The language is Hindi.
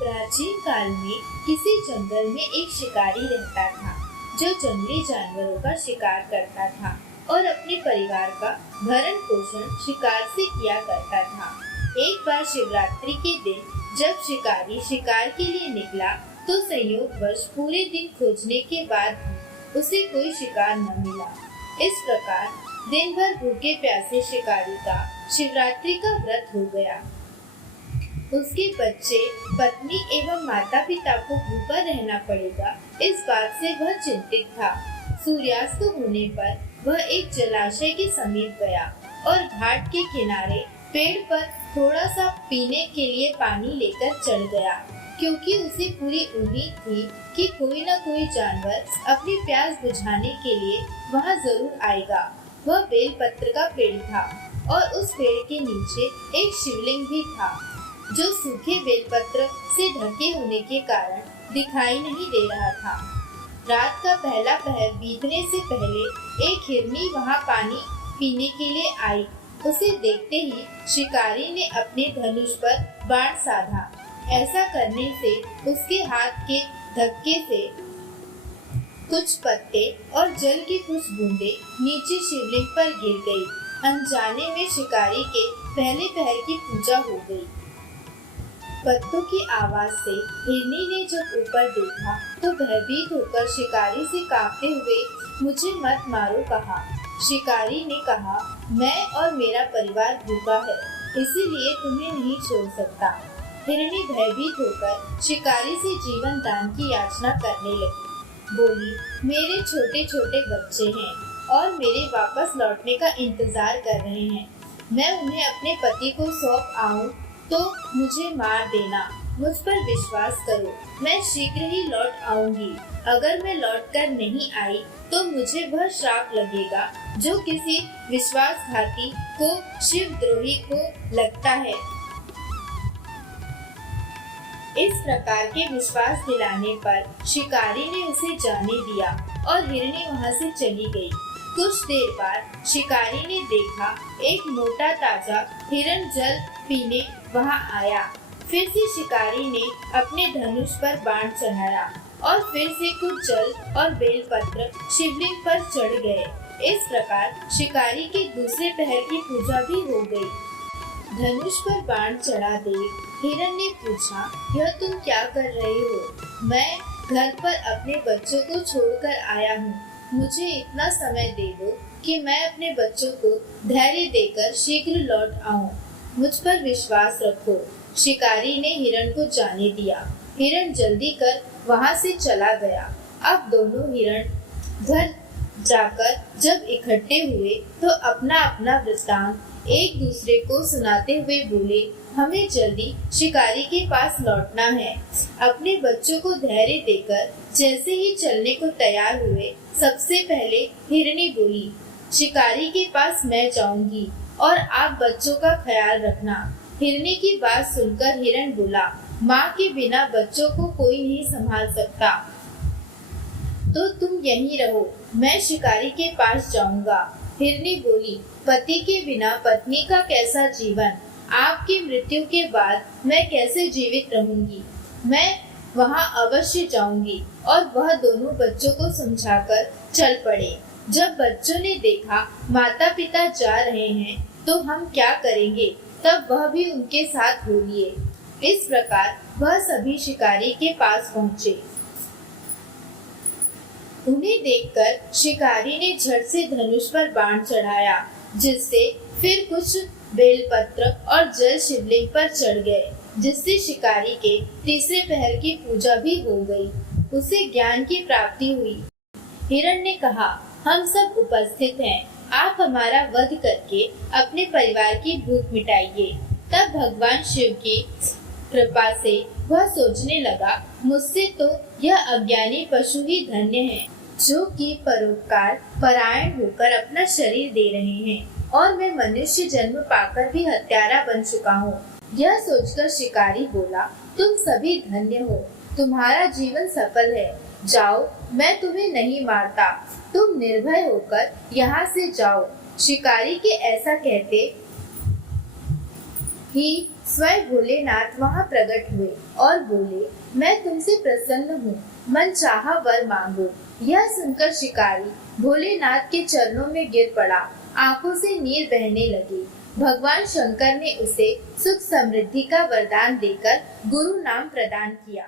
प्राचीन काल में किसी जंगल में एक शिकारी रहता था जो जंगली जानवरों का शिकार करता था और अपने परिवार का भरण पोषण शिकार से किया करता था। एक बार शिवरात्रि के दिन जब शिकारी शिकार के लिए निकला तो संयोगवश पूरे दिन खोजने के बाद भी उसे कोई शिकार न मिला। इस प्रकार दिन भर भूखे प्यासे शिकारी का शिवरात्रि का व्रत हो गया। उसके बच्चे, पत्नी एवं माता पिता को भूखा रहना पड़ेगा, इस बात से वह चिंतित था। सूर्यास्त होने पर वह एक जलाशय के समीप गया और घाट के किनारे पेड़ पर थोड़ा सा पीने के लिए पानी लेकर चढ़ गया, क्योंकि उसे पूरी उम्मीद थी कि कोई न कोई जानवर अपनी प्यास बुझाने के लिए वहां जरूर आएगा। वह बेलपत्र का पेड़ था और उस पेड़ के नीचे एक शिवलिंग भी था, जो सूखे बेलपत्र से ढके होने के कारण दिखाई नहीं दे रहा था। रात का पहला पहर बीतने से पहले एक हिरनी वहां पानी पीने के लिए आई। उसे देखते ही शिकारी ने अपने धनुष पर बाण साधा। ऐसा करने से उसके हाथ के धक्के से कुछ पत्ते और जल की कुछ बूंदे नीचे शिवलिंग पर गिर गई। अनजाने में शिकारी के पहले पहर की पूजा हो गई। पत्तों की आवाज से हिरनी ने जब ऊपर देखा तो भयभीत होकर शिकारी से कांपते हुए मुझे मत मारो कहा। शिकारी ने कहा, मैं और मेरा परिवार भूखा है, इसीलिए तुम्हें नहीं छोड़ सकता। हिरनी भयभीत होकर शिकारी से जीवन दान की याचना करने लगी। बोली, मेरे छोटे छोटे बच्चे हैं और मेरे वापस लौटने का इंतजार कर रहे हैं। मैं उन्हें अपने पति को सौंप आऊं तो मुझे मार देना। मुझ पर विश्वास करो, मैं शीघ्र ही लौट आऊंगी। अगर मैं लौटकर नहीं आई तो मुझे वह श्राप लगेगा जो किसी विश्वासघाती को, शिवद्रोही को लगता है। इस प्रकार के विश्वास दिलाने पर शिकारी ने उसे जाने दिया और हिरनी वहां से चली गई। कुछ देर बाद शिकारी ने देखा एक मोटा ताजा हिरण जल पीने वहां आया। फिर से शिकारी ने अपने धनुष पर बाण चढ़ाया और फिर से कुछ जल और बेलपत्र शिवलिंग पर चढ़ गए। इस प्रकार शिकारी के दूसरे पहर की पूजा भी हो गई। धनुष पर बाण चढ़ा देख हिरण ने पूछा, यह तुम क्या कर रहे हो? मैं घर पर अपने बच्चों को छोड़कर आया हूँ। मुझे इतना समय दे दो कि मैं अपने बच्चों को धैर्य देकर शीघ्र लौट आऊं। मुझ पर विश्वास रखो। शिकारी ने हिरण को जाने दिया। हिरण जल्दी कर वहां से चला गया। अब दोनों हिरण घर जाकर जब इकट्ठे हुए तो अपना अपना वृत्तांत एक दूसरे को सुनाते हुए बोले, हमें जल्दी शिकारी के पास लौटना है। अपने बच्चों को धैर्य देकर जैसे ही चलने को तैयार हुए, सबसे पहले हिरनी बोली, शिकारी के पास मैं जाऊंगी और आप बच्चों का ख्याल रखना। हिरनी की बात सुनकर हिरण बोला, माँ के बिना बच्चों को कोई नहीं संभाल सकता, तो तुम यहीं रहो, मैं शिकारी के पास जाऊंगा। हिरनी बोली, पति के बिना पत्नी का कैसा जीवन? आपकी मृत्यु के बाद मैं कैसे जीवित रहूंगी? मैं वहां अवश्य जाऊंगी। और वह दोनों बच्चों को समझाकर चल पड़े। जब बच्चों ने देखा माता पिता जा रहे हैं तो हम क्या करेंगे, तब वह भी उनके साथ हो लिए। इस प्रकार वह सभी शिकारी के पास पहुँचे। उन्हें देखकर शिकारी ने झट से धनुष पर बाण चढ़ाया, जिससे फिर कुछ बेलपत्र और जल शिवलिंग पर चढ़ गए, जिससे शिकारी के तीसरे पहर की पूजा भी हो गई। उसे ज्ञान की प्राप्ति हुई। हिरण ने कहा, हम सब उपस्थित हैं, आप हमारा वध करके अपने परिवार की भूख मिटाइए। तब भगवान शिव की कृपा से वह सोचने लगा, मुझसे तो यह अज्ञानी पशु ही धन्य है, जो कि परोपकार परायण होकर अपना शरीर दे रहे हैं, और मैं मनुष्य जन्म पाकर भी हत्यारा बन चुका हूँ। यह सोचकर शिकारी बोला, तुम सभी धन्य हो, तुम्हारा जीवन सफल है। जाओ, मैं तुम्हें नहीं मारता, तुम निर्भय होकर यहाँ से जाओ। शिकारी के ऐसा कहते ही स्वयं भोलेनाथ वहां प्रकट हुए और बोले, मैं तुमसे प्रसन्न हूँ, मन चाहा वर मांगो। यह सुनकर शिकारी भोलेनाथ के चरणों में गिर पड़ा, आंखों से नीर बहने लगी। भगवान शंकर ने उसे सुख समृद्धि का वरदान देकर गुरु नाम प्रदान किया।